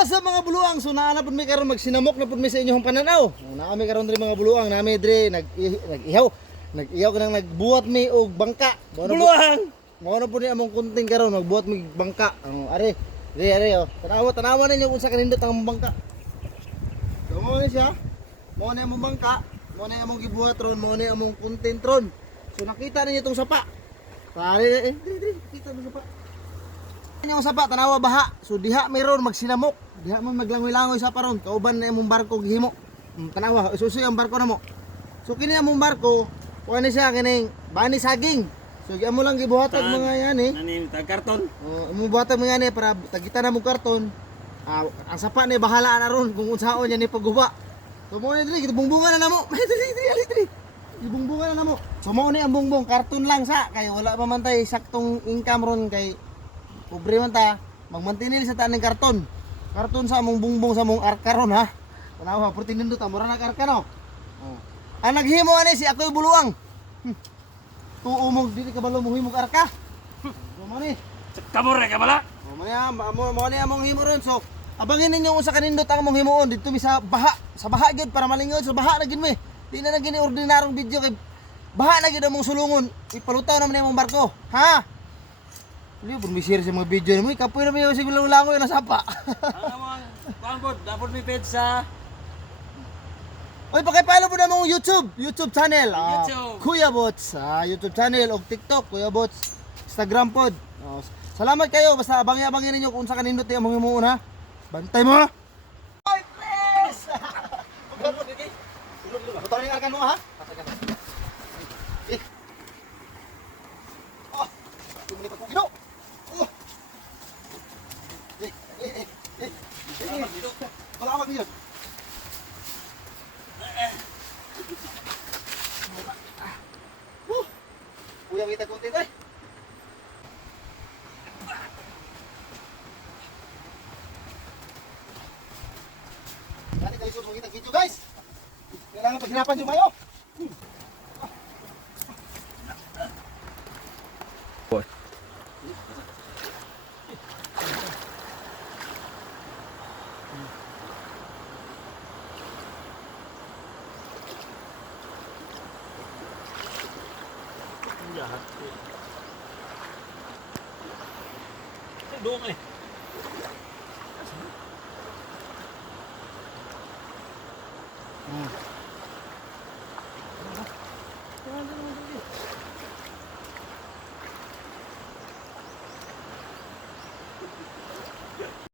What's up mga buluang? So naana pud mi karon magsinamok na pud mi sa inyong pananaw. Naa mi karon diri mga buluang, nami diri nag-ihaw. Nag-ihaw kanang nagbuhat mi og bangka. Buluang! Mao na pud ni among kunting karon magbuhat mi bangka. Are, diri oh. Tanawa ninyo kung sa kanindot ang bangka. So mo ni siya. Mo na among bangka, mo na among gibuhat ron, mo na among content ron. So nakita ninyo tong sapa. Pare, diri, kita mo sapa. Yung sapa tanawa baha. So diha mayroon magsinamok. Diha man maglangoy-langoy sa paron. Kauban na imong barko gihimo. Tanawa, susuy ang barko namo. So kini among barko, kuha ni siya kining bani saging. So giamo lang gibuhatag mga yan eh. Nani tag karton? Imong buhatag mga yan eh para tagita na mo karton. Ang sapa ni bahala na ron kung unsaon yan ni pagguba. So mo ni dili gitubungbungan na namo. Dili. Gibungbungan na namo. So mo ni ang bungbong karton lang sa kay wala pa man tay saktong income ron kay pobre man ta, magmantinil sa taning karton. Karton sa among bungbong sa among arka ron ha. Tanawa, puro tinindot mura na arka no. Ang naghimo ani si Akoy Buluang. Tuo mo dili ka balo mo himog arka. Mo ni. Kamore ka bala? Mo ni among himo ron so abangin ninyo usa kanindot ang among himuon dito mi sa baha. Sa baha gyud para malingod sa baha na gid mi. Di na gini ordinarong video kay baha na gyud among sulungon. Ipalutaw naman imong barko. Ha? Hindi, bumisir sa mga video naman. Kapoy naman yung siguro langoy na sapa. Ang amang pangkod, dapat may page sa Oy, pakipalo po na mong YouTube channel. YouTube. Kuya Bots, YouTube channel o TikTok, Kuya Bots, Instagram pod. Salamat kayo, basta abangin ninyo kung sa kanindot yung mga himuon ha. Bantay mo ha. Oy, please! Butang yung arkan mo ha. Gino! Wala ka mag-video. Uyang kita konti tayo. Dati kayo susunod kita video guys. Kailangan paghirapan nyo kayo. jahat. Doon eh.